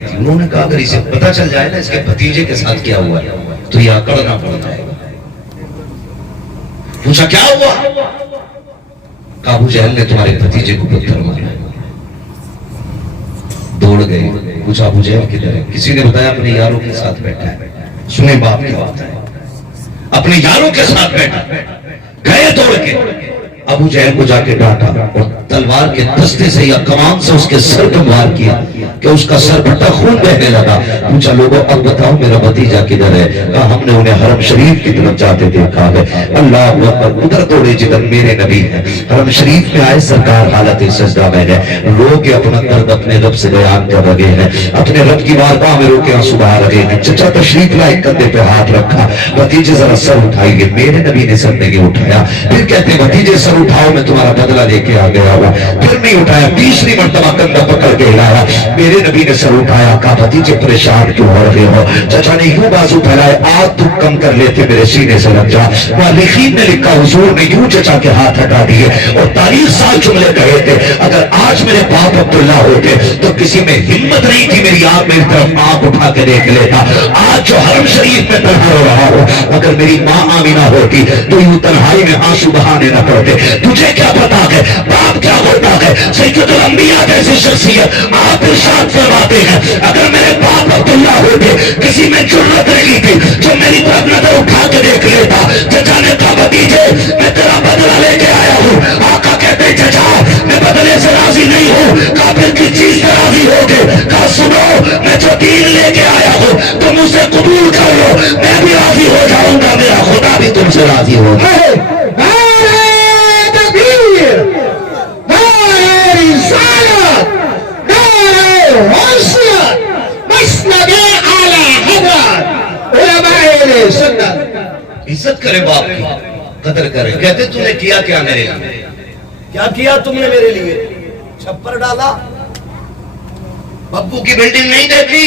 انہوں نے کہا اگر اسے پتا چل جائے نا اس کے بھتیجے کے ساتھ کیا ہوا ہے تو یہ اکڑنا پڑ جائے گا. پوچھا کیا ہوا؟ کہا ابو جہل نے تمہارے بھتیجے کو پتھر مارا. دوڑ گئے. پوچھا ابو جہل کدھر ہے؟ کسی نے بتایا اپنے یاروں کے ساتھ بیٹھا ہے. سنیں باپ کی بات ہے، اپنے یاروں کے ساتھ بیٹھا. گئے دوڑ کے ابو جہل کو جا کے ڈانٹا اور تلوار کے دستے سے یا کمان سے اس کے سر پہ وار کیا کہ اس کا سر پھٹا، خون بہنے لگا. پوچھا لوگوں اب بتاؤ میرا بھتیجا کدھر ہے؟ کہا ہم نے انہیں حرم شریف کی طرف جاتے دیکھا ہے. اللہ اکبر. ادھر دوڑے جدھر میرے نبی ہیں. حرم شریف میں آئے، سرکار حالت سجدہ میں ہے، رو کے اپنا درد اپنے رب سے بیان کر رہے ہیں، اپنے رب کی بارگاہ میں رو کے آنسو بہا رہے ہیں. چچا تشریف لائے، کندھے پہ ہاتھ رکھا. بھتیجے ذرا سر اٹھائیے. میرے نبی نے سر نہیں اٹھایا. پھر کہتے ہیں بھتیجے سر اٹھاؤ میں تمہارا بدلہ لے کے آ گیا ہوا. پھر نہیں اٹھایا. تیسری مرتبہ کندھا پکڑ کے ہلایا. میرے نبی نے سر اٹھایا. کہا بھتیجے پریشان کیوں ہو رہے ہو؟ چچا نے یوں بازو پھیلائے، آج تم کم کر لیتے میرے سینے سے لگ جا. مؤرخین نے لکھا حضور نے یوں چچا کے ہاتھ ہٹا دیے اور تاریخ سال جملے کہے تھے اگر آج میرے باپ عبداللہ ہوتے تو کسی میں ہمت نہیں تھی میری آنکھ میری طرف آنکھ اٹھا کے دیکھ لیتا. آج جو حرم شریف میں تنہا ہو رہا ہو، اگر میری ماں آمینہ ہوتی تو یوں تنہائی میں آنسو بہانے نہ پڑتے. تجھے کیا پتا ہے باپ کیا ہوتا ہے؟ سید الانبیاء جیسی شخصیت آپ ارشاد فرماتے ہیں اگر میرے باپ عبداللہ ہوتے کسی میں جرأت نہیں تھی جو میری طرف نظر اٹھا کے دیکھ لیتا. چچا نے کہا بھتیجے میں تیرا بدلہ لے کے آیا ہوں. آقا کہتے چچا میں بدلے سے راضی نہیں ہوں. کہا پھر کس چیز سے راضی ہوگے؟ کہا سنو میں جو دین لے کے آیا ہوں تم اسے قبول کر لو، میں بھی راضی ہو جاؤں گا، میرا خدا بھی تم سے راضی ہوگا. عزت کرے باپ کی، قدر کرے. کہتے تم نے کیا کیا میرے لیے؟ کیا کیا تم نے میرے لیے؟ چھپر ڈالا، ببو کی بلڈنگ نہیں دیکھی،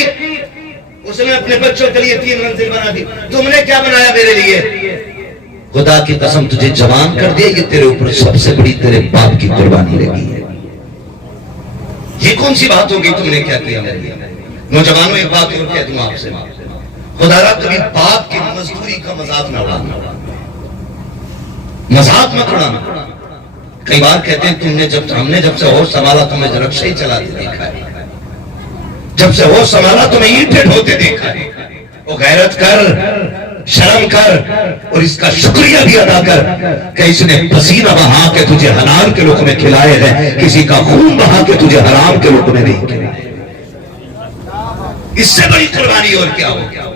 اس نے اپنے بچوں کے لیے 3 منزل بنا دی. تم نے کیا بنایا میرے لیے؟ خدا کی قسم تجھے جوان کر دیا. یہ تیرے اوپر سب سے بڑی تیرے باپ کی قربانی لگی ہے. یہ کون سی بات ہوگی تم نے کیا کیا میرے لیے؟ نوجوانوں ایک بات اور کہہ دوں آپ سے، خدا را کبھی باپ کی مزدوری کا مذاق نہ اڑانا، مذاق مت اڑانا. کئی بار کہتے ہیں ہم نے جب سے ہوش سنبھالا تمہیں رکشہ ہی چلاتے دیکھا ہے، جب سے ہوش سنبھالا تمہیں اینٹیں ڈھوتے دیکھا ہے. وہ غیرت کر، شرم کر اور اس کا شکریہ بھی ادا کر کہ اس نے پسینہ بہا کے تجھے حلال کے لقمے کھلائے ہیں، کسی کا خون بہا کے تجھے حرام کے لقمے نہیں کھلائے. اس سے بڑی قربانی اور کیا ہو؟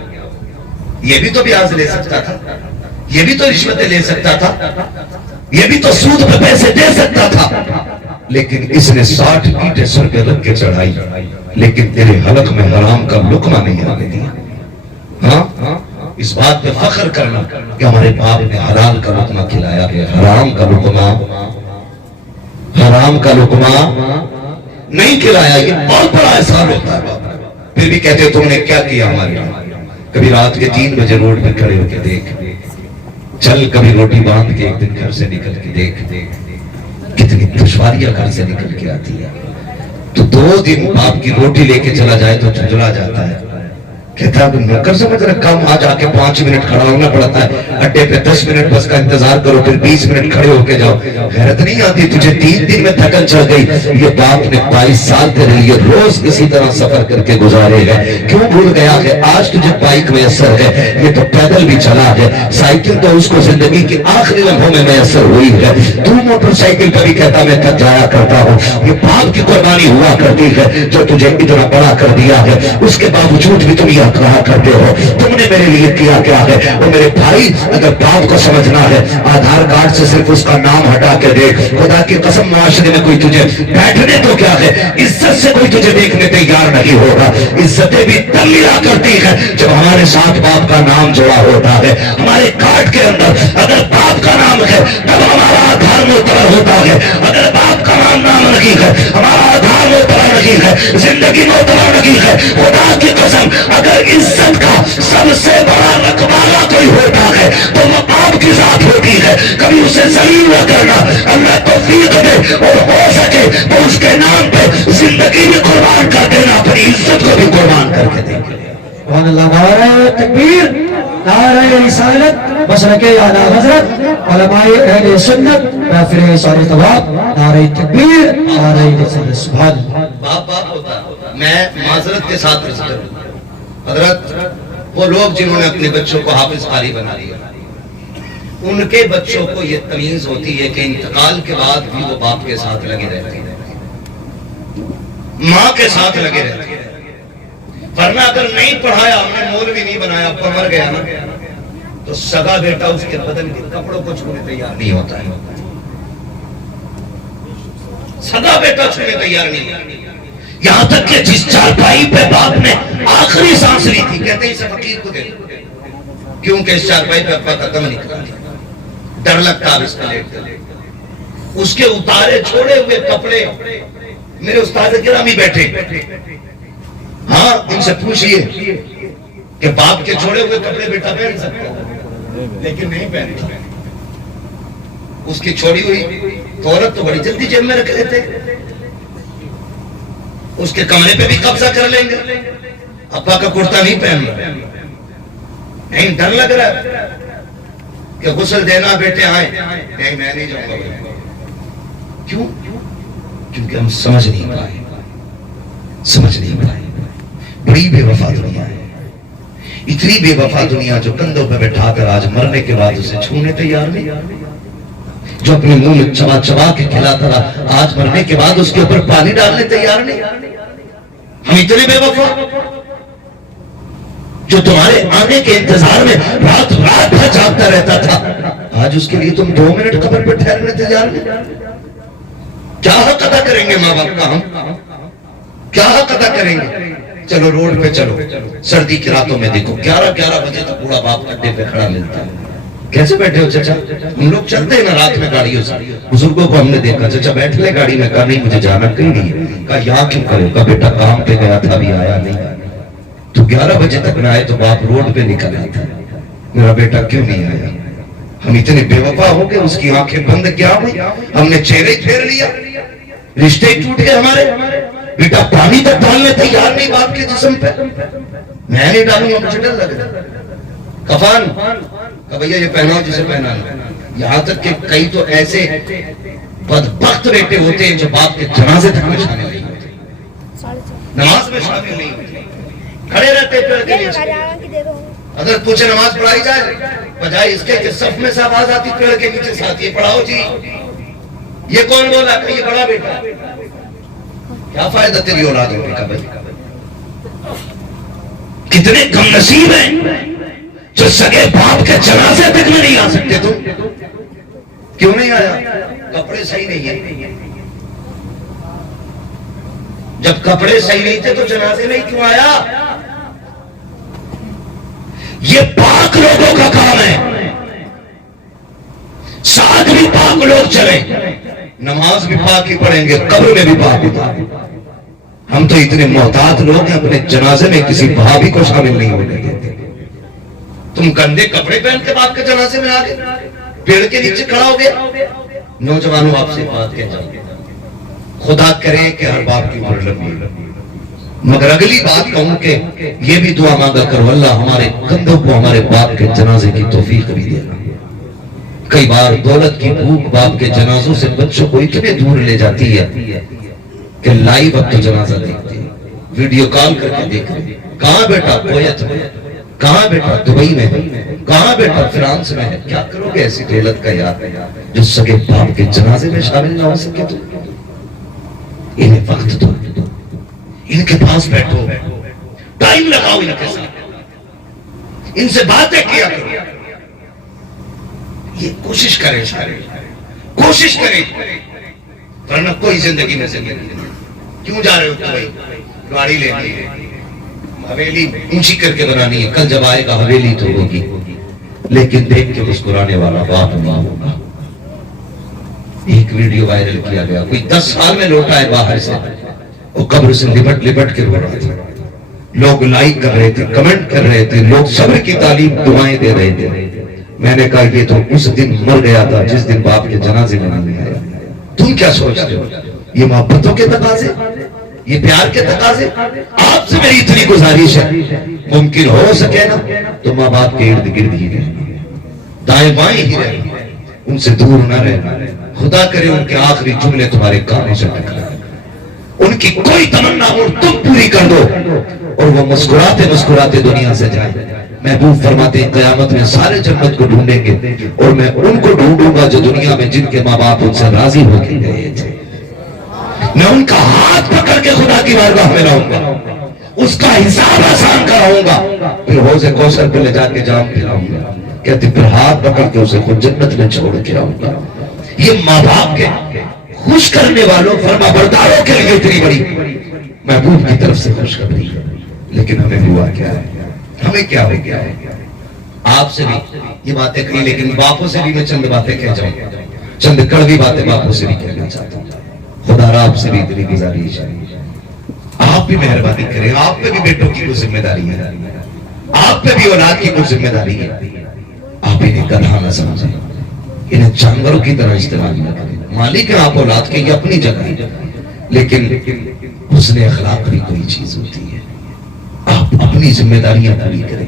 یہ بھی تو بیاض لے سکتا تھا، یہ بھی تو رشوتیں لے سکتا تھا، یہ بھی تو سود پہ پیسے دے سکتا تھا، لیکن اس نے 60 اینٹیں سر پہ رکھ کے چڑھائی لیکن تیرے حلق میں حرام کا لقمہ نہیں آنے دیا. ہاں اس بات پہ فخر کرنا کہ ہمارے باپ نے حلال کا لقمہ کھلایا ہے، حرام کا لقمہ نہیں کھلایا. یہ بہت بڑا احسان ہوتا ہے. پھر بھی کہتے تم نے کیا کیا ہمارے یہاں؟ کبھی رات کے 3 بجے روڈ پہ کھڑے ہو کے دیکھ، چل کبھی روٹی باندھ کے ایک دن گھر سے نکل کے دیکھ کتنی دشواریاں گھر سے نکل کے آتی ہے. تو 2 دن باپ کی روٹی لے کے چلا جائے تو جھنجھلا جاتا ہے. کہتا ہے نوکر سمجھ رہا کم آ جا کے 5 منٹ کھڑا ہونا پڑتا ہے، اڈے پہ 10 منٹ بس کا انتظار کرو پھر 20 منٹ کھڑے ہو کے جاؤ. غیرت نہیں آتی تجھے؟ 3 دن میں تھکن چڑھ گئی. یہ باپ نے 22 سال تیرے لیے روز اسی طرح سفر کر کے گزارے ہیں. کیوں بھول گیا ہے آج تجھے بائک میسر ہے؟ یہ تو پیدل بھی چلا ہے. سائیکل تو اس کو زندگی کی آخری لمحوں میں میسر ہوئی ہے. تو موٹر سائیکل پر بھی کہتا میں تھک جایا کرتا ہوں. یہ باپ کی قربانی ہوا کرتی ہے جو تجھے اتنا بڑا کر دیا ہے. اس کے باوجود بھی تم کہا کرتے ہو تم نے میرے لیے کیا کیا ہے. اور میرے بھائی اگر باپ کو سمجھنا ہے آدھار کارڈ سے صرف اس کا نام ہٹا کے دیکھ. خدا کی قسم معاشرے میں کوئی تجھے بیٹھنے تو کیا ہے عزت سے کوئی تجھے دیکھنے تیار نہیں ہوگا. عزتیں بھی تب ملا کرتی ہے جب ہمارے ساتھ باپ کا نام جڑا ہوتا ہے. ہمارے کارڈ کے اندر اگر باپ کا نام ہے تب ہمارا آدھار معتبر ہوتا ہے. اگر باپ کا نام نہیں ہے ہمارا آدھار معتبر نہیں ہے، زندگی معتبر نہیں ہے. خدا کی قسم اگر عزت کا سب سے بڑا رقبہ کوئی ہوتا ہے تو وہ آپ کی ذات ہوتی ہے، کبھی اسے ذلیل نہ کرنا، اللہ توفیق دے اور ہو سکے تو اس کے نام پہ زندگی بھی قربان کر دینا، اپنی عزت کو بھی قربان کر کے دیں گے۔ سبحان اللہ، نعرہ تکبیر، نعرہ رسالت، مسلک اعلی حضرت، علماء اہل سنت، کافر سارے طواب، نعرہ تکبیر، نعرہ رسالت۔ سبحان اللہ۔ باپ ہوتا، میں معذرت کے ساتھ عرض کروں حضرت، وہ لوگ جنہوں نے اپنے بچوں کو حافظ قاری بنا لیا، ان کے بچوں کو یہ تمیز ہوتی ہے کہ انتقال کے بعد بھی وہ باپ کے ساتھ لگے رہتے ہیں، ماں کے ساتھ لگے رہتے ہیں، ورنہ اگر نہیں پڑھایا، ہم نے مولوی نہیں بنایا، اب مر گیا نا، تو سگا بیٹا اس کے بدن کے کپڑوں کو چھونے تیار نہیں ہوتا ہے، سگا بیٹا چھونے تیار نہیں، یہاں تک کہ جس چارپائی پہ باپ نے آخری سانس لی تھی، کہتے ہیں اسے فقیر کو دے دو، کیونکہ اس چارپائی پہ ابا کا دم نکلا، ڈر لگتا اب اس کا لیٹ، اس کے اتارے چھوڑے ہوئے کپڑے، میرے استاد گرامی بیٹھے، ہاں ان سے پوچھئے کہ باپ کے چھوڑے ہوئے کپڑے بیٹا پہن سکتا ہے، لیکن نہیں پہنتا، اس کی چھوڑی ہوئی دولت تو بڑی جلدی جیب میں رکھ لیتے، اس کے کمرے پہ بھی قبضہ کر لیں گے، ابا کا کرتا نہیں پہن رہا، نہیں ڈر لگ رہا ہے کہ غسل دینا بیٹے آئیں، نہیں میں نہیں جاؤں گا، کیوں؟ کیونکہ ہم سمجھ نہیں پائے، بڑی بے وفا دنیا ہے، اتنی بے وفا دنیا جو کندھوں پہ بٹھا کر آج مرنے کے بعد اسے چھونے تیار نہیں، جو اپنے منہ میں چبا چبا کے کھلاتا رہا، آج مرنے کے بعد اس کے اوپر پانی ڈالنے تیار نہیں، ہم اتنے بے وفا، جو تمہارے آنے کے انتظار میں رات رات بھر جاگتا رہتا تھا، آج اس کے لیے تم 2 منٹ قبر پہ ٹھہرنے تیار نہیں، کیا حق ادا کریں گے ماں باپ کا ہم، کیا حق ادا کریں گے؟ چلو روڈ پہ چلو، سردی کی راتوں میں دیکھو 11 بجے تک بوڑھا باپ اڈے پہ کھڑا ملتا ہے، کیسے بیٹھے ہو چچا؟ ہم لوگ چلتے ہیں نا رات میں گاڑیوں سے، بزرگوں کو ہم نے دیکھا، چچا بیٹھ لے گاڑی میں، کہا نہیں مجھے جانا کہیں نہیں، کہا یہاں کیوں کرو؟ کہا بیٹا کام پہ گیا تھا ابھی آیا نہیں، تو 11 بجے تک نہ آئے تو باپ روڈ پہ نکل آتا، میرا بیٹا کیوں نہیں آیا؟ ہم اتنے بے وفا ہو گئے، اس کی آنکھیں بند کیا ہوئی، ہم نے چہرے پھیر لیا، رشتے ٹوٹ گئے ہمارے، بیٹا پانی تک ڈالنے تیار نہیں باپ کے جسم پہ، میں نہیں ڈالوں گا مجھے ڈر لگ رہا، کفان کہ بھئیہ یہ پہناؤ جسے پہنانا، یہاں تک کہ کئی تو ایسے بدبخت بیٹے ہوتے ہیں جو باپ کے جنازے تک میں شامل نہیں ہوتے، نماز میں شامل نہیں ہوتے، کھڑے رہتے پیڑ کے نیچے، حضرت پوچھے نماز پڑھائی جائے، بجائے اس کے کہ صف میں سے آواز آتی پیڑ کے نیچے ساتھی پڑھاؤ جی، یہ کون بولا؟ کہ یہ بڑا بیٹا، کیا فائدہ تیری اولاد ہونے کا بھائی؟ کتنے کم نصیب ہیں جو سگے باپ کے جنازے تک میں نہیں آ سکتے، تم کیوں نہیں آیا؟ کپڑے صحیح نہیں ہیں، جب کپڑے صحیح نہیں تھے تو جنازے نہیں کیوں آیا؟ یہ پاک لوگوں کا کام ہے، ساتھ بھی پاک لوگ چلیں، نماز بھی پاک ہی پڑھیں گے، قبر میں بھی پاک ہوتا ہے، ہم تو اتنے محتاط لوگ ہیں اپنے جنازے میں کسی بھابھی کو شامل نہیں ہونے دیتے، تم گندے کپڑے پہن کے باپ کے جنازے میں آگے پیڑ کے نیچے کھڑا ہو گیا۔ نوجوانوں آپ سے بات کہتا ہوں، خدا کرے کہ ہر باپ کی عمر لمبی، مگر اگلی بات کہوں کہ یہ بھی دعا مانگا کرو اللہ ہمارے کندھوں کو ہمارے باپ کے جنازے کی توفیق بھی دینا۔ کئی بار دولت کی بھوک باپ کے جنازوں سے بچوں کو اتنے دور لے جاتی ہے کہ لائیو اب تو جنازہ دیکھتے ہیں، ویڈیو کال کر کے دیکھ رہے ہیں، کہاں بیٹا کویت میں، کہاں بیٹا دبئی میں ہے، کہاں بیٹا فرانس میں ہے، کیا کرو گے ایسی دولت کا یاد جو سگے باپ کے جنازے میں شامل نہ ہو سکے؟ تو انہیں وقت دو، ان کے پاس بیٹھو، ٹائم لگاؤ ان کے ساتھ، ان سے باتیں کیا کرو، یہ کوشش کریں، کوشش کریں، ورنہ کوئی زندگی میں زندگی نہیں۔ کیوں جا رہے ہو دبئی؟ گاڑی لینی ہے، حویلی اونچی کر کے بنانی ہے، کل جب آئے گا حویلی تو ہوگی، لیکن دیکھ کے مسکرانے والا باپ ماں ہوگا۔ ایک ویڈیو وائرل کیا گیا، کوئی 10 سال میں لوٹا ہے باہر سے، وہ قبر سے لپٹ لپٹ کے رو رہا تھا، لوگ لائک کر رہے تھے، کمنٹ کر رہے تھے، لوگ صبر کی تعلیم دعائیں دے رہے تھے، میں نے کہا یہ تو اس دن مر گیا تھا جس دن باپ کے جنازے میں نہیں آیا. تم کیا سوچتے ہو؟ یہ محبتوں کے تقاضے، یہ پیار کے تقاضے. آپ سے میری اتنی گزارش ہے، ممکن ہو سکے نا تو ماں باپ کے ارد گرد ہی رہنا، دائیں بائیں ہی رہنا، ان سے دور نہ رہنا. خدا کرے ان کے آخری جملے تمہارے کانوں سے ٹکرائیں، ان کی کوئی تمنا ہو تم پوری کر دو اور وہ مسکراتے مسکراتے دنیا سے جائیں. محبوب فرماتے ہیں قیامت میں سارے جنت کو ڈھونڈیں گے اور میں ان کو ڈھونڈوں گا جو دنیا میں جن کے ماں باپ ان سے راضی ہو کے گئے تھے. میں ان کا ہاتھ پکڑ کے خدا کی بارگاہ میں لاؤں گا، اس کا حساب آسان کراؤں گا، پھر حوض کوثر پہ لے جا کے جام پلاؤں گا. کہتے پھر ہاتھ پکڑ کے اسے خود جنت میں چھوڑ کے آؤں گا. یہ ماں باپ کے خوش کرنے والوں فرما برداروں کے لیے اتنی بڑی محبوب کی طرف سے خوشخبری ہے. لیکن ہمیں ہوا کیا ہے؟ ہمیں کیا ہو گیا ہے؟ آپ سے بھی یہ باتیں کہی، لیکن باپوں سے بھی میں چند باتیں کہہ جاؤں، چند کڑوی باتیں باپوں سے بھی کہنا چاہتا ہوں. خدا را آپ سے بھی اتنی گزارش ہے، آپ بھی مہربانی کریں. آپ پہ بھی بیٹوں کی کوئی ذمہ داری ہے، آپ پہ بھی اولاد کی کوئی ذمہ داری ہے. آپ انہیں گدھا نہ سمجھیں، انہیں جانوروں کی طرح استعمال نہ کریں. مالک ہے آپ اولاد کے، یہ اپنی جگہ، لیکن حسن اخلاق بھی کوئی چیز ہوتی ہے. آپ اپنی ذمہ داریاں پوری کریں.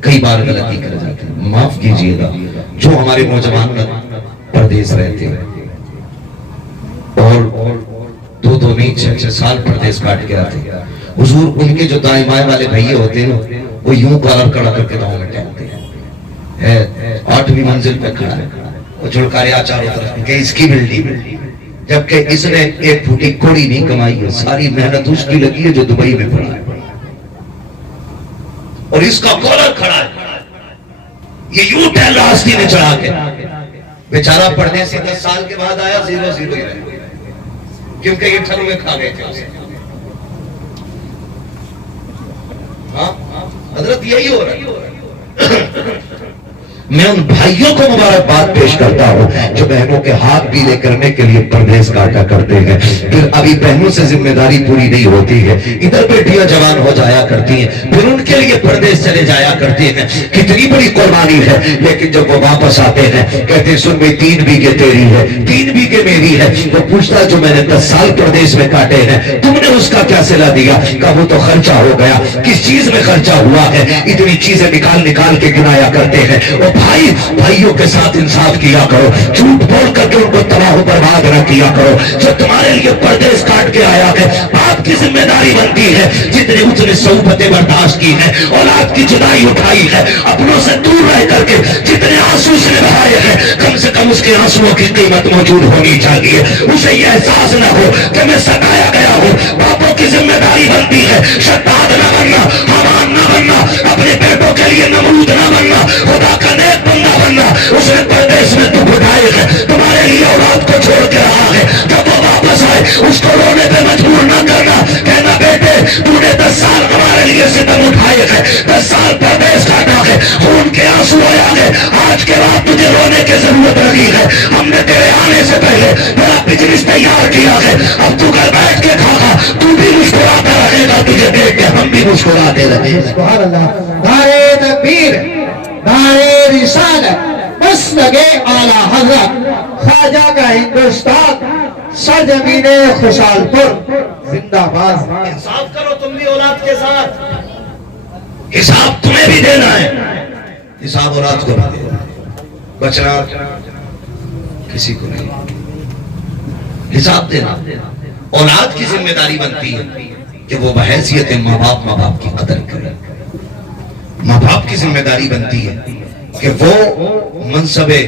کئی بار غلطی کر جاتے ہیں، معاف کیجئے گا. جو ہمارے نوجوان پردیس رہتے ہیں اور دو نہیں 6 سال پردیس کاٹ کے آتے ہیں، حضور ان کے جو دائیں بائیں والے بھائی ہوتے ہیں وہ یوں کالر کڑا کر کے گاؤں میں ٹہلتے ہیں. 8ویں منزل پہ کھڑا ہے، وہ جھڑکاریا چاروں طرف کہ اس کی بلڈنگ، جبکہ اس نے ایک پھوٹی کوڑی نہیں کمائی ہے. ساری محنت اس کی لگی ہے جو دبئی میں پڑا ہے، اور اس کا کالر کھڑا ہے. یہ یوں ٹہل رہا آستینے چڑھا کے. بیچارہ پڑھنے سے 10 سال کے بعد آیا 0 ہی رہ گیا، کیونکہ یہ ٹھلو میں کھا گئے تھے اسے. حضرت یہی ہو رہا ہے. میں ان بھائیوں کو مبارکباد پیش کرتا ہوں جو بہنوں کے ہاتھ پیلے کرنے کے لیے پردیس کاٹا کرتے ہیں. پھر ابھی بہنوں سے ذمہ داری پوری نہیں ہوتی ہے، ادھر بیٹیاں جوان ہو جایا کرتی ہیں، پھر ان کے لیے پردیس چلے جایا کرتے ہیں. کتنی بڑی قربانی ہے. لیکن جب وہ واپس آتے ہیں کہتے ہیں سن بھائی 3 بیگھے تیری ہے، 3 بیگھے میری ہے. وہ پوچھتا جو میں نے 10 سال پردیس میں کاٹے ہیں تم نے اس کا کیا صلہ دیا؟ کہا وہ تو خرچہ ہو گیا. کس چیز میں خرچہ ہوا ہے؟ اتنی چیزیں نکال کے گنایا کرتے ہیں. بھائیوں کے ساتھ انصاف کیا کرو، جھوٹ بول کر کے ان کو تباہ و برباد نہ کیا کرو. جو تمہارے لیے پردیس کاٹ کے آیا ہے آپ کی ذمہ داری بنتی ہے جتنے اس نے صحبتیں برداشت کی ہے، اولاد کی جدائی اٹھائی ہے، اپنوں سے دور رہ کر کے جتنے آنسو سے بہائے ہیں کم سے کم اس کے آنسوؤں کی قیمت موجود ہونی چاہیے. اسے یہ احساس نہ ہو کہ میں ستایا گیا ہوں. باپوں کی ذمہ داری بنتی ہے شداد نہ بننا، حمان نہ بننا، اپنے بیٹوں کے لیے نمرود نہ بننا، خدا کا نیک بندہ بننا. اس نے پردیس میں دکھ اٹھائے ہیں، تمہارے لیے اولاد کو چھوڑ کے رہا ہے. جب وہ واپس آئے اس کو رونے پہ مجبور نہ کرنا، کہنا بیٹے تو نے 10 سال ہمارے لیے ستم اٹھائے ہیں، 10 سال پردیس کاٹا ہے، خون کے آنسو آیا ہے. آج کے بعد تجھے رونے کی ضرورت نہیں ہے. ہم نے تیرے آنے سے پہلے بڑا بجنس تیار کیا ہے. اب تو گھر بیٹھ کے کھانا، تو بھی مسکراتا رہے گا، تجھے دیکھ کے ہم بھی مسکراتے رہیں گے. سبحان اللہ. نعرہ تکبیر، نعرہ رسالت، مسلک اعلی حضرت خواجہ کا ہندوستان، سرزمین خوشحال پور زندہ باد. انصاف کرو تم بھی اولاد کے ساتھ. حساب تمہیں بھی دینا ہے، حساب اولاد کو بھی دینا ہے. بچنا کسی کو نہیں، حساب دینا. اولاد کی ذمہ داری بنتی ہے کہ وہ بحیثیت ماں باپ کی قدر کرے. ماں باپ کی ذمہ داری بنتی ہے کہ وہ منصبے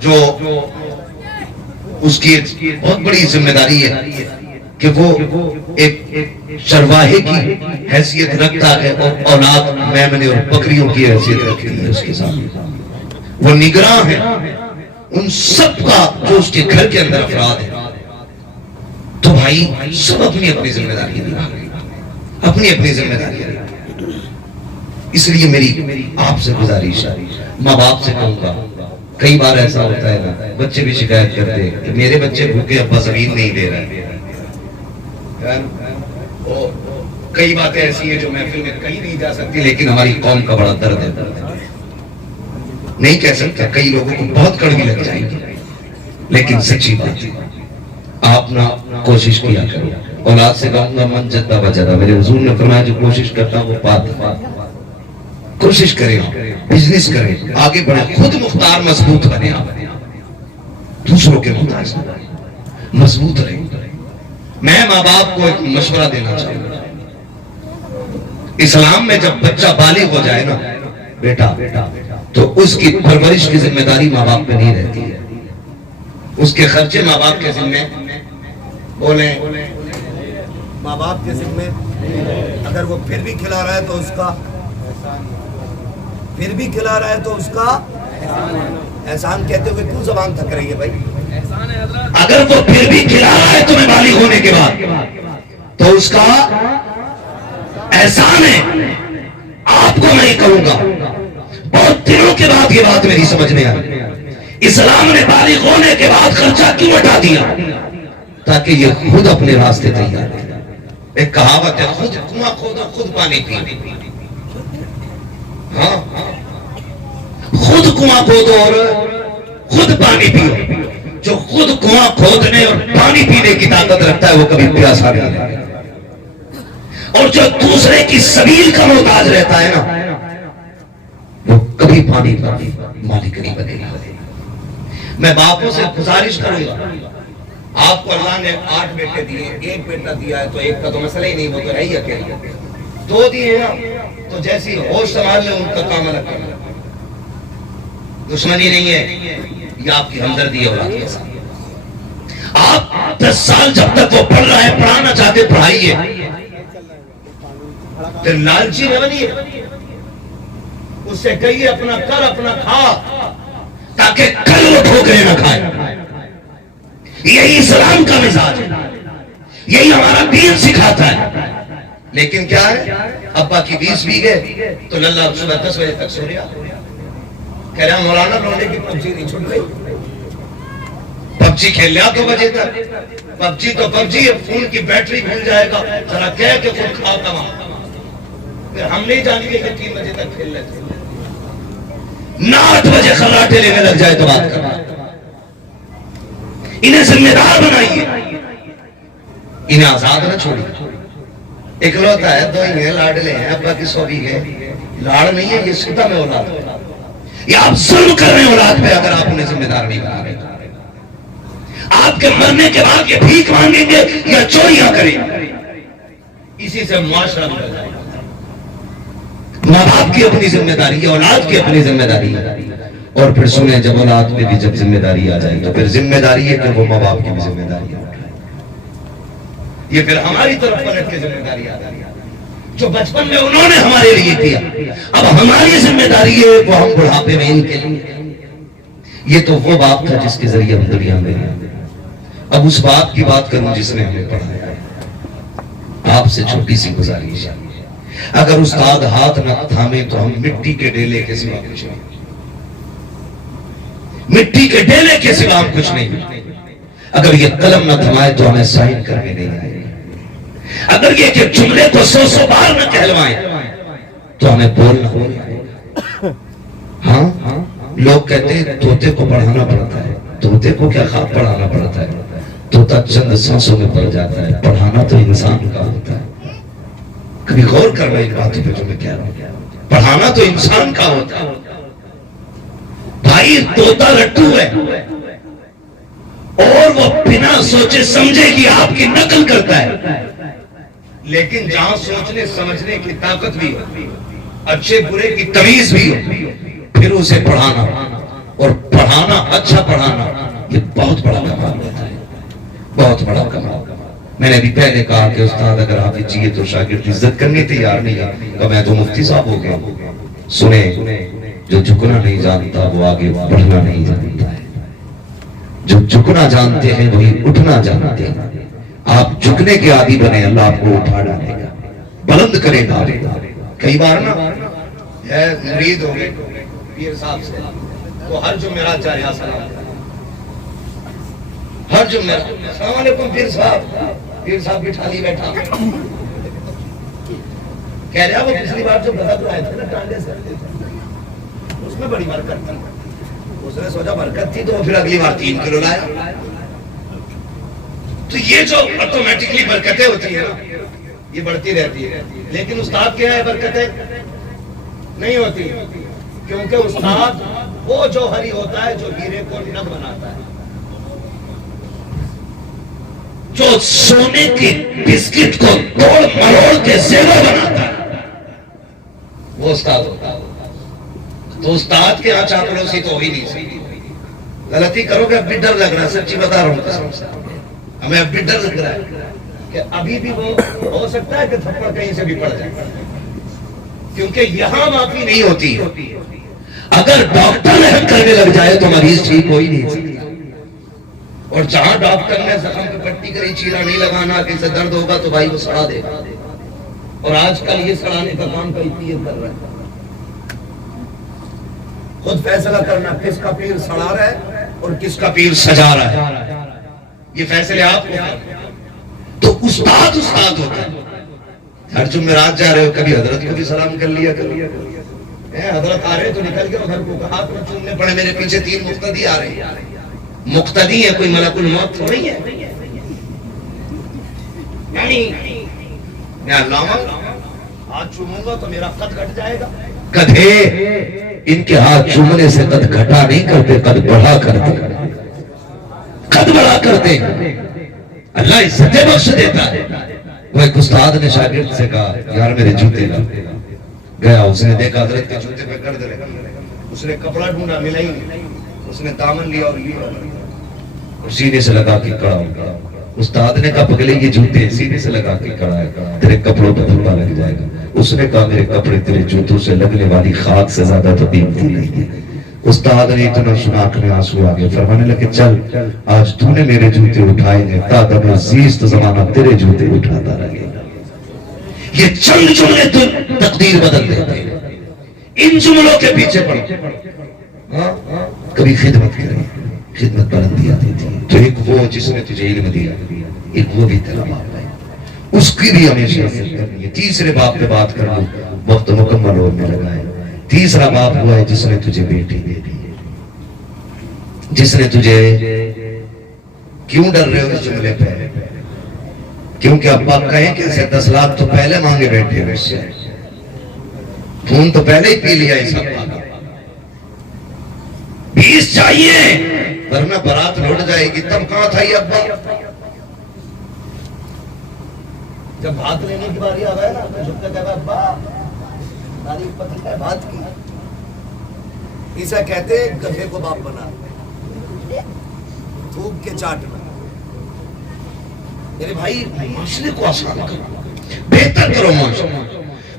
جو اس کی بہت بڑی ذمہ داری ہے کہ وہ ایک چرواہے کی حیثیت رکھتا ہے اور اولاد میمنے اور بکریوں کی حیثیت رکھتی ہے اس کے سامنے. وہ نگراں ہے ان سب کا جو اس کے گھر کے اندر افراد ہے. تو بھائی سب اپنی اپنی ذمہ داری اپنی ذمہ داری. اس لیے میری آپ سے گزارش ہے، ماں باپ سے کہوں گا. کئی بار ایسا ہوتا ہے نا، بچے بھی شکایت کرتے ہیں کہ میرے بچے بھوکے ابا زمین نہیں دے رہے. کئی باتیں ایسی ہیں جو محفل میں کہیں نہیں جا سکتی، لیکن ہماری قوم کا بڑا درد ہے، نہیں کہہ سکتا، کئی لوگوں کو بہت کڑوی لگ جائے گی، لیکن سچی بات ہے۔ آپ نہ کوشش کیا کرو، اولاد سے کہوں گا من جدہ بجدہ، میرے حضور نے فرمایا جو کوشش کرتا وہ پاتا، کوشش کریں، بزنس کریں، آگے بڑھیں، خود مختار مضبوط بنے، آپ دوسروں کے محتاج مضبوط رہیں۔ میں ماں باپ کو ایک مشورہ دینا چاہوں گا، اسلام میں جب بچہ بالغ ہو جائے نا بیٹا، تو اس کی پرورش کی ذمہ داری ماں باپ پہ نہیں رہتی ہے، اس کے خرچے ماں باپ کے ذمہ، بولیں ماں باپ کے ذمہ، اگر وہ پھر بھی کھلا رہا ہے تو اس کا، پھر بھی کھلا رہا ہے تو اس کا احسان کہتے ہوئے کیوں زبان تھک رہی ہے بھائی؟ اگر وہ پھر بھی کھلا رہا ہے تمہیں بالغ ہونے کے بعد تو اس کا احسان ہے۔ آپ کو میں کہوں گا، بہت دنوں کے بعد یہ بات میری سمجھ میں آئی، اسلام نے بالغ ہونے کے بعد خرچہ کیوں ہٹا دیا؟ تاکہ یہ خود اپنے راستے تیار کرے۔ ایک کہاوت ہے، خود کنواں کھودا خود پانی پی، ہاں خود کنواں کھودو اور خود پانی پیو۔ جو خود کنواں کھودنے اور پانی پینے کی طاقت رکھتا ہے وہ کبھی پیاسا نہیں رہتا، اور جو دوسرے کی سبیل کا محتاج رہتا ہے نا وہ کبھی پانی کا مالک نہیں بنے گا۔ میں باپوں سے گزارش کروں گا، آپ کو اللہ نے 8 بیٹے دیے، ایک بیٹا دیا ہے تو ایک کا تو مسئلہ ہی نہیں، وہ تو ہے ہی اکیلا، 2 دیے نا تو جیسی ہوش سنبھال لیں، ان کا کام الگ کرنا، دشمنی نہیں ہے، یہ آپ کی ہمدردی ہے اولاد کے ساتھ۔ آپ 10 سال جب تک وہ پڑھ رہا ہے، پڑھانا چاہتے پڑھائیے، پھر لالچی نہ بنیے، اس سے کہیے اپنا کر اپنا کھا، تاکہ کل وہ ٹھوکریں نہ کھائے۔ یہی اسلام کا مزاج ہے، یہی ہمارا دین سکھاتا ہے۔ لیکن کیا ہے، ابا کی 20 بیگھے تو للہ صبح 10 بجے تک سو رہا، کہہ رہا مولانا لونے کی پبجی نہیں چھوٹ گئی، پبجی کھیل لیا 2 بجے تک، پبجی تو پبجی ہے، فون کی بیٹری بھول جائے گا، ذرا کہہ کہ خود کھاؤ کما، پھر ہم نہیں جانیں گے کہ 3 بجے تک کھیل لیتے، 9 بجے خراٹے لینے لگ جائے تو بات کرنا۔ انہیں ذمہ دار بنائیے، انہیں آزاد نہ چھوڑیے۔ اکلوتا ہے، 2 ہی ہیں، لاڈلے ہیں، ابا کی 100 بیگھے، لاڑ نہیں ہے، یہ ستم ہے اولاد ہے، یہ آپ ظلم کر رہے ہیں اولاد پہ اگر آپ انہیں ذمہ دار نہیں بنا رہے۔ آپ کے مرنے کے بعد یہ بھیک مانگیں گے یا چوریاں کریں، اسی سے معاشرہ بدل جائے گا۔ ماں باپ کی اپنی ذمہ داری ہے، اولاد کی اپنی ذمہ داری ہے، اور پھر سنیں جب اولاد پہ بھی جب ذمہ داری آ جائے تو پھر ذمہ داری ہے کہ وہ ماں باپ کی بھی ذمہ داری ہے، یہ پھر ہماری طرف پلٹ کے ذمہ داری آ جائے، جو بچپن میں انہوں نے ہمارے لیے کیا، اب ہماری ذمہ داری ہے وہ ہم بڑھاپے میں ان کے لیے۔ یہ تو وہ باپ تھا جس کے ذریعے ہم دنیا میں آئے، اب اس باپ کی بات کروں جس نے ہمیں پڑھایا ہے۔ آپ سے چھوٹی سی گزارش ہے، اگر استاد ہاتھ نہ تھامے تو ہم مٹی کے ڈیلے کے سوا کچھ نہیں، مٹی کے ڈیلے کے سوا ہم کچھ نہیں۔ اگر یہ قلم نہ تھمائے تو ہمیں سائن کرنے نہیں آئے، اگر یہ کہ جملے کو 100 بار نہ کہلوائیں تو ہمیں بولنا ہوگا۔ ہاں لوگ کہتے ہیں طوطے کو پڑھانا پڑتا ہے، طوطے کو کیا خواب پڑھانا پڑتا ہے، طوطا چند سانسوں میں پڑ جاتا ہے، پڑھانا تو انسان کا ہوتا ہے۔ کبھی غور کرنا ان باتوں پہ جو میں کہہ رہا ہوں، پڑھانا تو انسان کا ہوتا ہے۔ بھائی طوطا لٹو ہے اور وہ بنا سوچے سمجھے کہ آپ کی نقل کرتا ہے، لیکن جہاں سوچنے سمجھنے کی طاقت بھی ہو، اچھے برے کی تمیز بھی ہو، پھر اسے پڑھانا، اور پڑھانا اچھا پڑھانا یہ بہت بڑا کمال ہوتا ہے، بہت بڑا کمال۔ میں نے بھی پہلے کہا کہ استاد اگر آپ چاہیے تو شاگرد عزت کرنے تیار نہیں ہے، تو میں تو مفتی صاحب ہو گیا۔ سنیں، جو جھکنا نہیں جانتا وہ آگے بڑھنا نہیں جانتا ہے، جو جھکنا جانتے ہیں وہی اٹھنا جانتے ہیں۔ آپ جھکنے کے عادی بنے، اللہ آپ کو اٹھا ڈالے گا، بلند کرے گا۔ کئی بار نا مرید ہو گئے پیر صاحب سے تو ہر جمعرات جا رہا سلام، ہر جمعرات السلام علیکم پیر صاحب، پیر صاحب بٹھا لی بیٹھا، کہہ رہا وہ پچھلی بار جو غلط لائے تھے نا ٹانڈے سے، اس میں بڑی برکت تھی، اس نے سوچا برکت تھی تو وہ پھر اگلی بار 3 کلو لایا۔ تو یہ جو آٹومیٹکلی برکتیں ہوتی ہیں یہ بڑھتی رہتی ہے، لیکن استاد کیا ہے برکتیں نہیں ہوتی، کیونکہ استاد وہ جوہری ہوتا ہے جو ہیرے کو نگ بناتا ہے، جو سونے کی بسکٹ کو توڑ مروڑ کے زیور بناتا ہے، وہ استاد ہوتا ہے۔ تو استاد کے یہاں چاپلوسی تو ہو ہی نہیں سکتی، غلطی کرو گے اب بھی ڈر لگ رہا ہے، سچی بتا رہا ہوں قسم سے، ہمیں اب بھی ڈر لگ رہا ہے کہ ابھی بھی وہ ہو سکتا ہے کہ تھپڑ کہیں سے بھی پڑ جائے، کیونکہ یہاں معافی نہیں ہوتی۔ اگر ڈاکٹر رحم کرنے لگ جائے تو مریض ٹھیک ہو ہی نہیں سکتا، اور جہاں ڈاکٹر نے زخم پہ پٹی کری، چیرا نہیں لگانا، کہیں سے درد ہوگا تو بھائی وہ سڑا دے گا، اور آج کل یہ سڑانے کا کام کئی پیر کر رہا ہے۔ خود فیصلہ کرنا کس کا پیر سڑا رہا ہے اور کس کا پیر سجا رہا ہے، یہ فیصلے آپ کو کرنا۔ تو استاد استاد ہوتا ہے۔ ہر جمعرات جا رہے ہو کبھی حضرت کو بھی سلام کر لیا حضرت آ رہے تو نکل کے گھر کو ہاتھ میں چومنے پڑے، میرے پیچھے 3 مقتدی آ رہے ہیں، مقتدی ہے، کوئی ملک الموت تھوڑی ہے، میں علامہ ہاتھ چوموں گا تو میرا قد گھٹ جائے گا، گدھے ان کے ہاتھ چومنے سے قد گھٹا نہیں کرتے، قد بڑھا کرتے، قد بڑھا کرتے، اللہ عزتیں بخش دیتا ہے۔ وہ ایک استاد نے شاگرد سے کہا یار میرے جوتے لا، گیا، اس نے دیکھا حضرت کے جوتے پہ گرد لگا، اس نے کپڑا ڈھونڈا ملا ہی نہیں، اس نے دامن لیا اور یہ سینے سے لگا کے کڑا ہو۔ استاد نے کہا پگلے یہ جوتے سینے سے لگا کے کڑا ہے، تیرے کپڑوں پہ دھبا لگ جائے گا۔ اس نے کہا میرے کپڑے تیرے جوتوں سے لگنے والی خاک سے زیادہ تو قیمتی نہیں ہے۔ استاد نے اتنا سنا آنکھ میں آنسو آگے، فرمانے لگے چل آج تو نے میرے جوتے اٹھائے گے، تادم عزیز تو زمانہ تیرے جوتے اٹھاتا رہے گا۔ یہ چند جملے تو تقدیر بدل دیتے ہیں، ان جملوں کے پیچھے پڑو۔ کبھی خدمت کریں، خدمت بلندی آتی تھی، تو ایک وہ جس نے تجھے علم دیا، ایک وہ بھی تیرا باپ ہے، اس کی بھی ہمیشہ عزت کرنی ہے۔ تیسرے باپ پہ بات کرنا وقت مکمل ہونے لگا ہے۔ تیسرا باپ ہوا ہے جس نے تجھے بیٹی دے دی، جس نے تجھے، کیوں ڈر رہے ہو اس جملے پہ؟ کیونکہ ابا کہیں کہ 10 لاکھ تو پہلے مانگے بیٹھے ہو، اس سے خون تو پہلے ہی پی لیا اس ابا کا، 20 چاہیے ورنہ برات لوٹ جائے گی۔ تب کہاں تھا یہ ابا؟ جب بات لینے کی باری آ گیا نا تو جھک کے کہا ابا تاریخ پتہ ہے بات کی، عیسیٰ کہتے گدھے کو باپ بنا، تھوک کے چاٹنا۔ میرے بھائی معاشرے کو آسان کرو، بہتر کرو معاشرے۔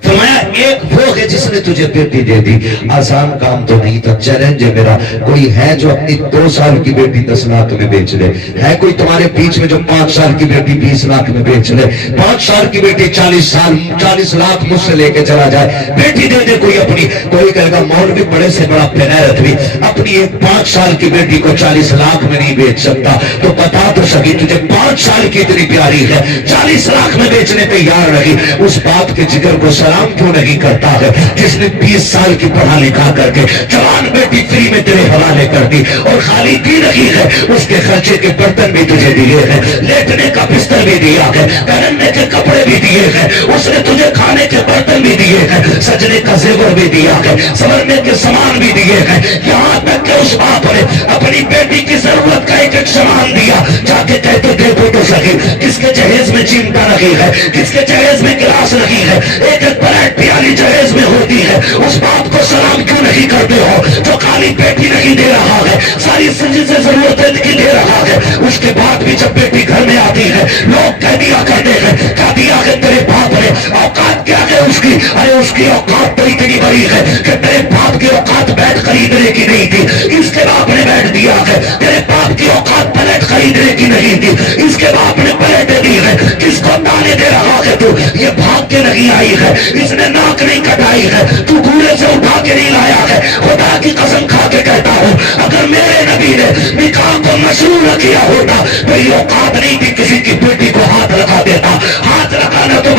فرمایا ایک وہ ہے جس نے تجھے بیٹی دے دی، آسان کام تو نہیں تھا، چیلنج ہے میرا، کوئی ہے جو اپنی 2 سال کی بیٹی 10 لاکھ میں بیچ لے؟ ہے کوئی تمہارے بیچ میں جو 5 سال کی بیٹی 20 لاکھ میں بیچ لے؟ 5 سال کی بیٹی 40 لاکھ مجھ سے لے کے چلا جائے، بیٹی دے دے کوئی اپنی، کوئی کہے گا مولوی بڑے سے بڑا بغیرت بھی اپنی ایک 5 سال کی بیٹی کو 40 لاکھ میں نہیں بیچ سکتا، تو بتا تو سکی تجھے 5 سال کی اتنی پیاری ہے 40 لاکھ میں بیچنے تیار رہی، اس باپ کے جگر کو سلام کیوں نہیں کرتا ہے جس نے 20 سال کی پڑھا لکھا کر کے جوان بیٹی فری میں تیرے حوالے کر دی، اور خالی دی نہیں ہے، اس کے خرچے کے برتن بھی تجھے دیے ہیں، لیٹنے کا بستر بھی دیا ہے، پہننے کے کپڑے بھی دیے ہیں، اس نے تجھے کھانے کے برتن بھی دیے ہیں، سجنے کا زیور بھی دیا ہے، سنورنے کے سامان بھی دیے ہیں، یہاں تک کہ اس باپ نے اپنی بیٹی کی ضرورت کا ایک سامان دیا، جا کے کہتے دیکھو تو صحیح کس کے جہیز میں چمٹا رکھی ہے، کس کے جہیز میں گلاس رکھی ہے، ایک پلیٹ پیالی جہیز میں ہوتی ہے، اس باپ کو سلام کیوں نہیں کرتے ہو جو خالی بیٹی نہیں دے رہا ہے، ساری سے ضرورتیں نہیں دے رہا ہے، اس کے بعد بھی جب بیٹی گھر میں آتی ہے لوگ کہہ دیا کرتے ہیں، کہہ دیا کہ تیرے باپ نے اوقات کیا ہے اس کی، ارے اس کی اوقات تو اتنی بڑی ہے کہ تیرے باپ کی اوقات بیٹ خریدنے کی نہیں تھی، اس کے باپ نے بیٹ دیا ہے، تیرے باپ کی اوقات پلیٹ خریدنے کی نہیں تھی، اس کے باپ نے پلیٹیں دی ہے، کس کو تانے دے رہا ہے تو یہ بھاگ کے نہیں آئی ہے، اس نے ناک نہیں کٹائی ہے، تو کوڑے سے اٹھا کے نہیں لایا ہے، خدا کی قسم کھا کے کہتا ہوں اگر میرے نبی نے نکاح کو مشروع نہ کیا ہوتا میری اوقات نہیں تھی کسی کی بیٹی کو ہاتھ لگا دیتا، ہاتھ لگانا تو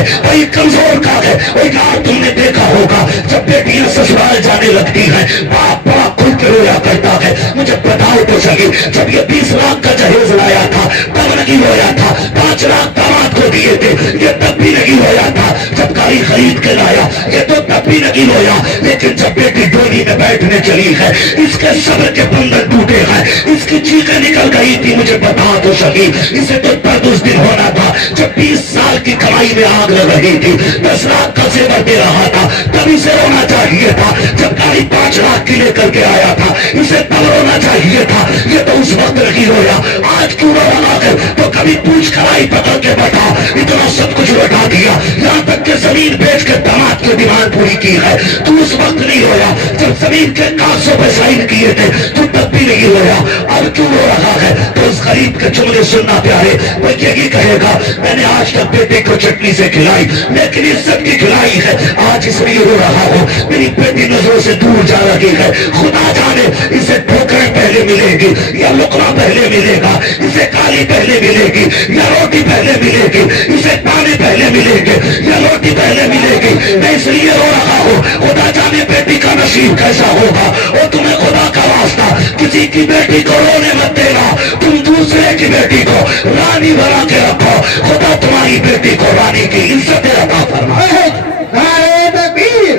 ہے، بڑی کمزور کا ہے. اور یار تم نے دیکھا ہوگا جب بیٹیاں سسرال جانے لگتی ہیں باپ بڑا کھل کے رویا کرتا ہے. مجھے بتاؤ تو صحیح، جب یہ 20 لاکھ کا جہیز لایا تھا تب نہیں رویا تھا، 5 لاکھ داماد کو دیے تھے یہ تب بھی نہیں رویا تھا، جب گاڑی خرید کے لایا یہ تو تب بھی نہیں رویا، لیکن جب بیٹی ڈولی میں بیٹھنے چلی ہے اس کے صبر کے بندھن ٹوٹے ہیں، اس کی چیخیں نکل گئی تھی. مجھے بتا تو صحیح، اسے تو درد اس دن ہونا تھا جب 20 سال کی کمائی میں آگ لگ رہی تھی، 10 لاکھ کا زیور دے رہا تھا تب اسے رونا چاہیے تھا. جب گاڑی 5 لاکھ کی لے کر کے آیا تھا اسے تب رونا چاہیے تھا، یہ تو اس وقت نہیں رویا. آج کیوں رو رہا ہے؟ تو کبھی پوچھ کرائی پکڑ کے بتا، اتنا سب کچھ لوٹا دیا یہاں تک کہ زمین بیچ کے داماد کی ڈیمانڈ پوری کی ہے، تو اس وقت نہیں رویا جب زمین کے کاغذوں پہ سائن کیے تھے تو تب بھی نہیں رویا. اب کیوں رو رہا ہے؟ تو اس غریب کے جملے سننا پیارے، وہ یہی کہے گا میں نے آج تک بیٹے کو چٹنی سے کھلائی لیکن عزت کی کھلائی ہے، آج اس لیے رو رہا ہوں میری بیٹی نظروں سے دور جا رہی ہے. خدا جانے اسے ٹھوکریں پہلے ملے گی یا لقمہ پہلے ملے گا، اسے کالی پہلے ملے گی یا روٹی پہلے ملے گی، اسے پانی پہلے ملے گی یا روٹی پہلے ملے گی. میں اس لیے رو رہا ہوں خدا جانے بیٹی کا نصیب کیسا ہوگا. اور تمہیں خدا کا واسطہ کسی کی بیٹی کو رونے مت دینا، تم دوسرے کی بیٹی کو رانی بنا کے رکھو، خدا تمہاری بیٹی کو رانی کی عزت عطا فرمائے. نعرہ تکبیر،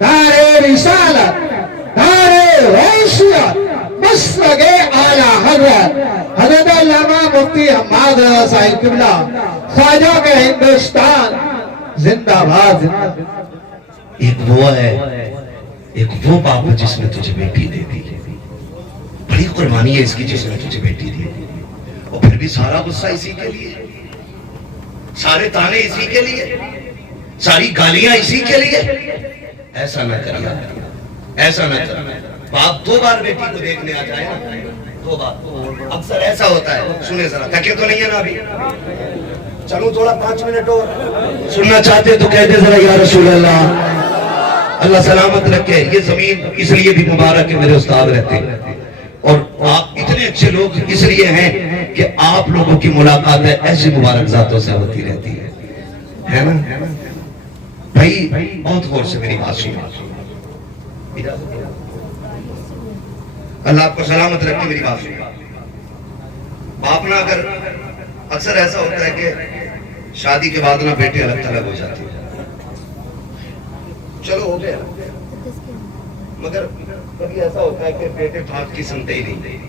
نعرہ رسالت، نعرہ حیثیت، مسلک اعلیٰ حضرت حضرت علامہ مفتی حماد رضا صاحب قبلہ خواجہ کے ہندوستان زندہ باد. ایک وہ ہے، ایک وہ باپ جس نے تجھے بیٹی دے دی، بڑی قربانی ہے اس کی جس نے تجھے بیٹی دی، اور پھر بھی سارا غصہ اسی کے لیے، سارے تانے اسی کے لیے، ساری گالیاں اسی کے لیے. ایسا نہ کرنا، ایسا نہ کرنا. باپ 2 بار بیٹی کو دیکھنے آ جائے نا، 2 بار اکثر ایسا ہوتا ہے. سنے ذرا، تھکے تو نہیں ہے نا ابھی؟ چلو تھوڑا 5 منٹ اور سننا چاہتے تو کہتے ذرا یا رسول اللہ. اللہ سلامت رکھے. یہ زمین اس لیے بھی مبارک ہے میرے استاد رہتے ہیں، اور آپ اتنے اچھے لوگ اس لیے ہیں کہ آپ لوگوں کی ملاقات ہے ایسی مبارک ذاتوں سے ہوتی رہتی ہے نا بھائی. بہت غور سے میری بات سنو. اللہ آپ کو سلامت رکھے. میری بات سنو. باپ نا اگر اکثر ایسا ہوتا ہے کہ شادی کے بعد نا بیٹے الگ تھلگ ہو جاتے ہیں، چلو ہو گیا، مگر کبھی ایسا ہوتا ہے کہ بیٹے بھاگ کی سنتے ہی نہیں،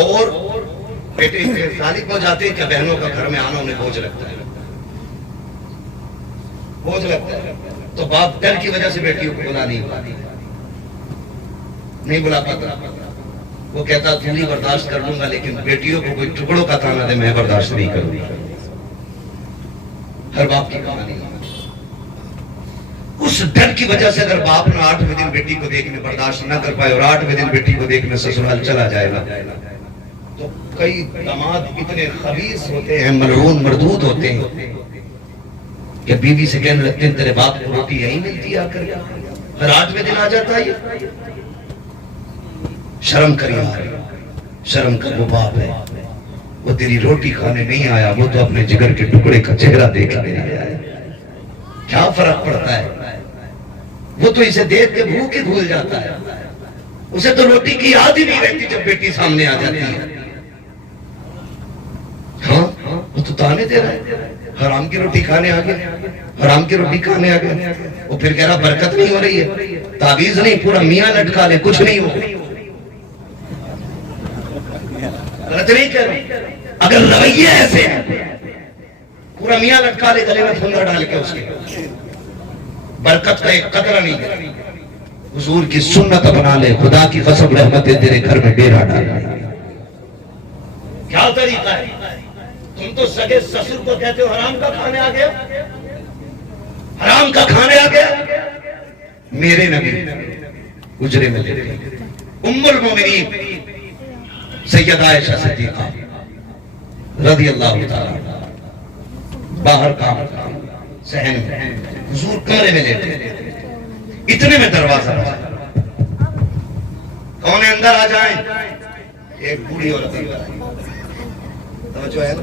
اور بیٹے غالب ہو جاتے ہیں کہ بہنوں کا گھر میں آنا انہیں بوجھ لگتا ہے، بوجھ لگتا ہے. تو باپ ڈر کی وجہ سے بیٹیوں کو بلا نہیں پاتا. وہ کہتا تھوڑی برداشت کر لوں گا لیکن بیٹیوں کو کوئی ٹکڑوں کا تانا دے میں برداشت نہیں کروں گا. ہر باپ کی کہانی اس ڈر کی وجہ سے اگر باپ نے 8ویں دن بیٹی کو دیکھنے برداشت نہ کر پائے اور 8ویں دن بیٹی کو دیکھنے سسرال چلا جائے گا، تو کئی داماد اتنے خبیث ہوتے ہیں، ملعون مردود ہوتے ہیں کہ بیوی سے کہنے لگتے ہیں تیرے باپ کو روٹی یہی ملتی آ کر، ہر 8ویں دن آ جاتا ہے. یہ شرم کر یار، شرم کر. وہ باپ ہے، وہ تیری روٹی کھانے نہیں آیا، وہ تو اپنے جگر کے ٹکڑے کا چہرہ دیکھنے آیا ہے. کیا فرق پڑتا ہے؟ وہ تو اسے دیکھ کے بھوک ہی بھول جاتا ہے، اسے تو روٹی کی یاد ہی نہیں رہتی جب بیٹی سامنے آ جاتی ہے. ہاں وہ تو تانے دے رہا ہے، حرام کی روٹی کھانے آ گیا، حرام کی روٹی کھانے آ گیا. وہ پھر کہہ رہا برکت نہیں ہو رہی ہے، تعویذ نہیں، پورا میاں لٹکا لے کچھ نہیں ہو. غلط نہیں کہہ رہا. اگر رویے ایسے ہیں پورا میاں لٹکا لے گلے میں پھندا ڈال کے اس کے، برکت کا ایک قطرہ نہیں ہے. حضور کی سنت اپنا لے، خدا کی قسم رحمتیں تیرے گھر میں ڈیرا ڈالے. کیا طریقہ ہے؟ تم تو سگے سسر کو کہتے ہو حرام کا کھانے آ گیا، حرام کا کھانے آ گیا. میرے نبی اجرے میں لیتے ام المومنین سیدہ عائشہ صدیقہ رضی اللہ تعالی باہر کام صحن میں، حضور کمرے میں لیتے. اتنے میں دروازہ کون ہے اندر آ جائیں؟ ایک بوڑھی عورت اندر آئی. توجہ ہے نا؟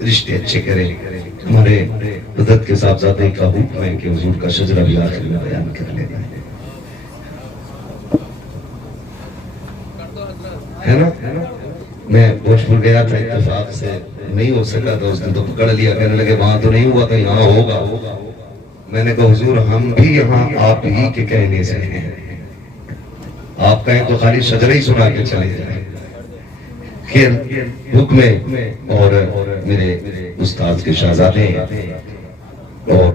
رشتے اچھے کریں. ہمارے حضرت کے صاحبزادے کا حکم ہے کہ حضور کا شجرہ بھی آخر میں بیان کر لینا ہے نا. میں بھوجپور گیا تھا, اتفاق سے نہیں ہو سکا تھا, اس دن تو پکڑ لیا, کہنے لگے وہاں تو نہیں ہوا تو یہاں ہوگا. میں نے کہا حضور ہم بھی یہاں آپ ہی کے کہنے سے ہیں, آپ کہیں تو خالی شجرہ ہی سنا کے چلے جائیں. خیر حکم اور میرے استاد کے شہزادے اور